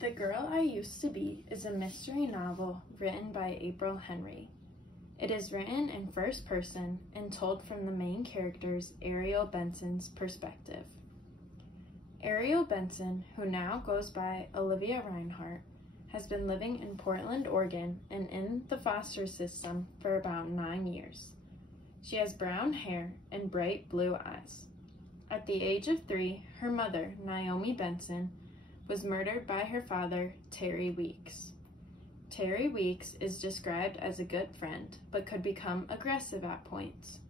The Girl I Used to Be is a mystery novel written by April Henry. It is written in first person and told from the main character's Ariel Benson's perspective. Ariel Benson, who now goes by Olivia Reinhardt, has been living in Portland, Oregon and in the foster system for about 9 years. She has brown hair and bright blue eyes. At the age of 3, her mother, Naomi Benson, was murdered by her father, Terry Weeks. Terry Weeks is described as a good friend, but could become aggressive at points.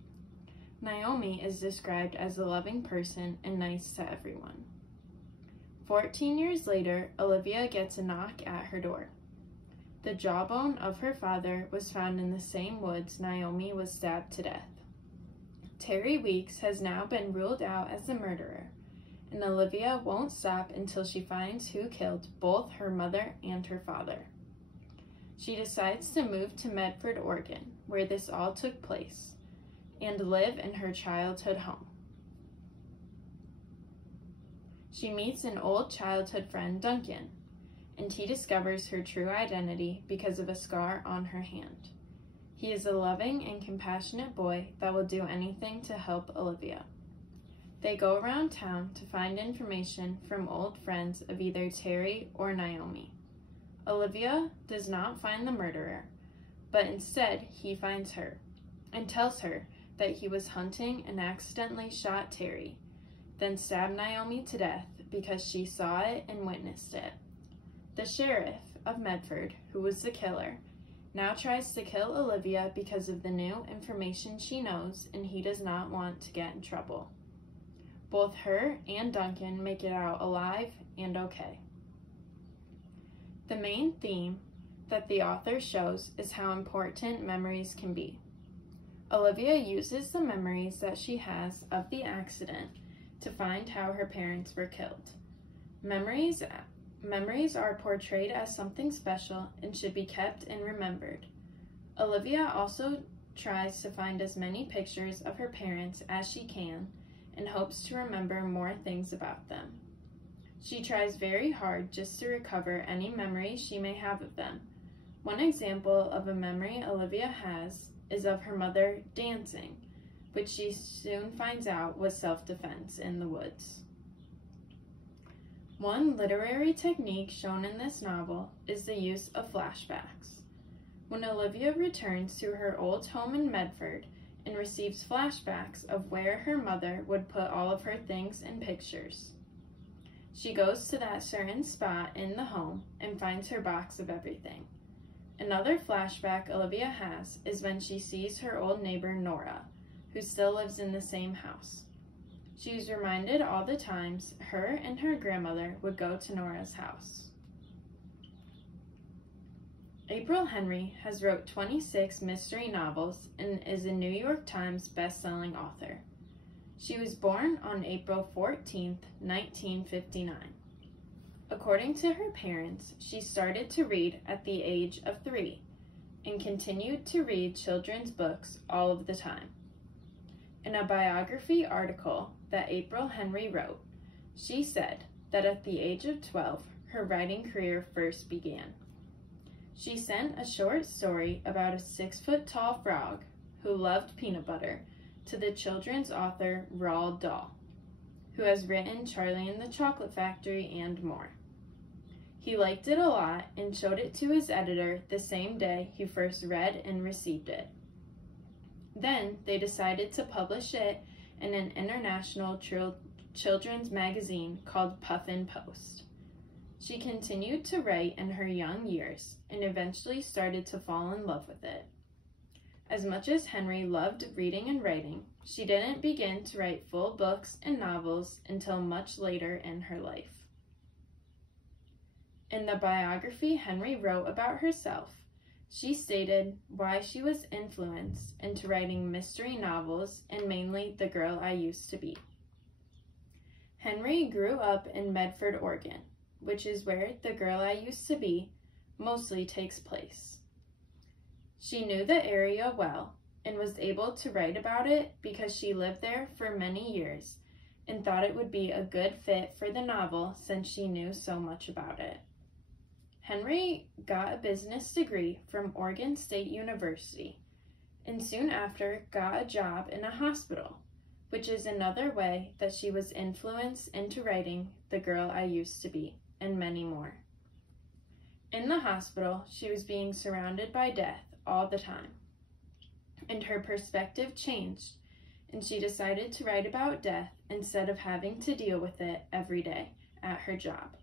Naomi is described as a loving person and nice to everyone. 14 years later, Olivia gets a knock at her door. The jawbone of her father was found in the same woods Naomi was stabbed to death. Terry Weeks has now been ruled out as the murderer, and Olivia won't stop until she finds who killed both her mother and her father. She decides to move to Medford, Oregon, where this all took place, and live in her childhood home. She meets an old childhood friend, Duncan, and he discovers her true identity because of a scar on her hand. He is a loving and compassionate boy that will do anything to help Olivia. They go around town to find information from old friends of either Terry or Naomi. Olivia does not find the murderer, but instead he finds her and tells her that he was hunting and accidentally shot Terry, then stabbed Naomi to death because she saw it and witnessed it. The sheriff of Medford, who was the killer, now tries to kill Olivia because of the new information she knows, and he does not want to get in trouble. Both her and Duncan make it out alive and okay. The main theme that the author shows is how important memories can be. Olivia uses the memories that she has of the accident to find how her parents were killed. Memories are portrayed as something special and should be kept and remembered. Olivia also tries to find as many pictures of her parents as she can and hopes to remember more things about them. She tries very hard just to recover any memories she may have of them. One example of a memory Olivia has is of her mother dancing, which she soon finds out was self-defense in the woods. One literary technique shown in this novel is the use of flashbacks. When Olivia returns to her old home in Medford and receives flashbacks of where her mother would put all of her things and pictures, she goes to that certain spot in the home and finds her box of everything. Another flashback Olivia has is when she sees her old neighbor Nora, who still lives in the same house. She is reminded all the times her and her grandmother would go to Nora's house. April Henry has wrote 26 mystery novels and is a New York Times best-selling author. She was born on April 14, 1959. According to her parents, she started to read at the age of 3 and continued to read children's books all of the time. In a biography article that April Henry wrote, she said that at the age of 12, her writing career first began. She sent a short story about a 6-foot-tall frog who loved peanut butter to the children's author Roald Dahl, who has written Charlie and the Chocolate Factory and more. He liked it a lot and showed it to his editor the same day he first read and received it. Then they decided to publish it in an international children's magazine called Puffin Post. She continued to write in her young years and eventually started to fall in love with it. As much as Henry loved reading and writing, she didn't begin to write full books and novels until much later in her life. In the biography Henry wrote about herself, she stated why she was influenced into writing mystery novels and mainly The Girl I Used to Be. Henry grew up in Medford, Oregon, which is where The Girl I Used to Be mostly takes place. She knew the area well and was able to write about it because she lived there for many years and thought it would be a good fit for the novel since she knew so much about it. Henry got a business degree from Oregon State University, and soon after got a job in a hospital, which is another way that she was influenced into writing The Girl I Used to Be, and many more. In the hospital, she was being surrounded by death all the time, and her perspective changed, and she decided to write about death instead of having to deal with it every day at her job.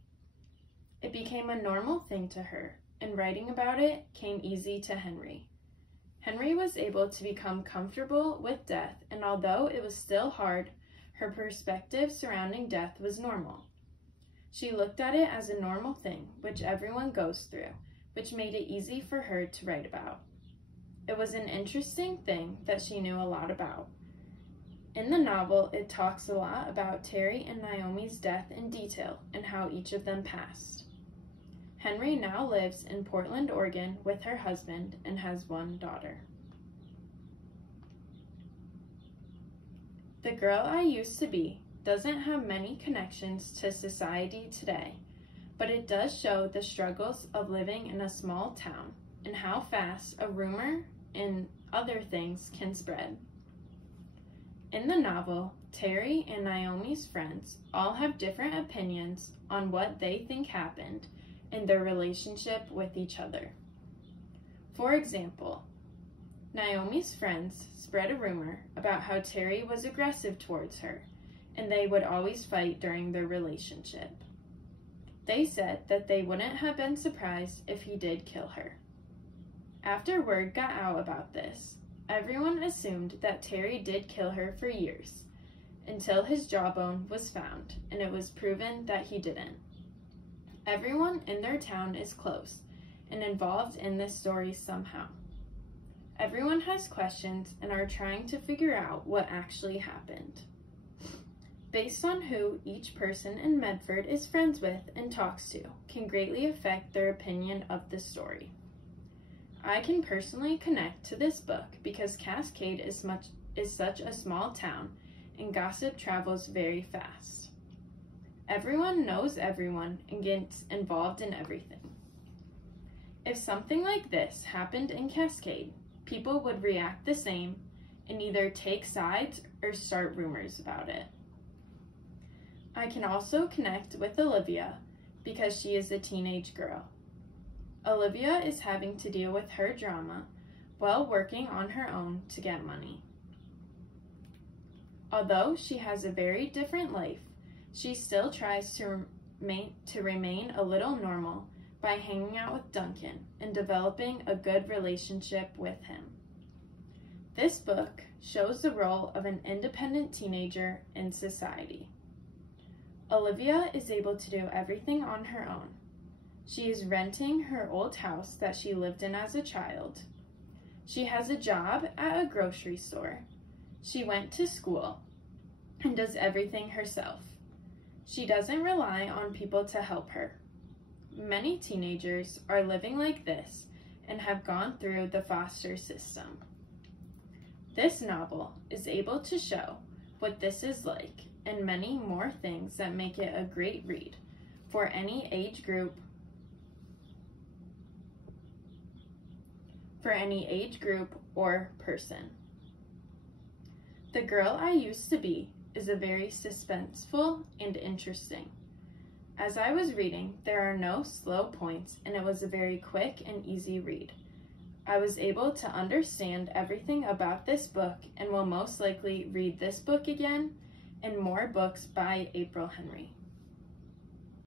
It became a normal thing to her, and writing about it came easy to Henry. Henry was able to become comfortable with death, and although it was still hard, her perspective surrounding death was normal. She looked at it as a normal thing, which everyone goes through, which made it easy for her to write about. It was an interesting thing that she knew a lot about. In the novel, it talks a lot about Terry and Naomi's death in detail and how each of them passed. Henry now lives in Portland, Oregon with her husband and has one daughter. The Girl I Used to Be doesn't have many connections to society today, but it does show the struggles of living in a small town and how fast a rumor and other things can spread. In the novel, Terry and Naomi's friends all have different opinions on what they think happened in their relationship with each other. For example, Naomi's friends spread a rumor about how Terry was aggressive towards her, and they would always fight during their relationship. They said that they wouldn't have been surprised if he did kill her. After word got out about this, everyone assumed that Terry did kill her for years, until his jawbone was found, and it was proven that he didn't. Everyone in their town is close and involved in this story somehow. Everyone has questions and are trying to figure out what actually happened. Based on who each person in Medford is friends with and talks to can greatly affect their opinion of the story. I can personally connect to this book because Cascade is such a small town and gossip travels very fast. Everyone knows everyone and gets involved in everything. If something like this happened in Cascade, people would react the same and either take sides or start rumors about it. I can also connect with Olivia because she is a teenage girl. Olivia is having to deal with her drama while working on her own to get money. Although she has a very different life, she still tries to remain a little normal by hanging out with Duncan and developing a good relationship with him. This book shows the role of an independent teenager in society. Olivia is able to do everything on her own. She is renting her old house that she lived in as a child. She has a job at a grocery store. She went to school and does everything herself. She doesn't rely on people to help her. Many teenagers are living like this and have gone through the foster system. This novel is able to show what this is like and many more things that make it a great read for any age group or person. The Girl I Used to Be is a very suspenseful and interesting. As I was reading, there are no slow points and it was a very quick and easy read. I was able to understand everything about this book and will most likely read this book again and more books by April Henry.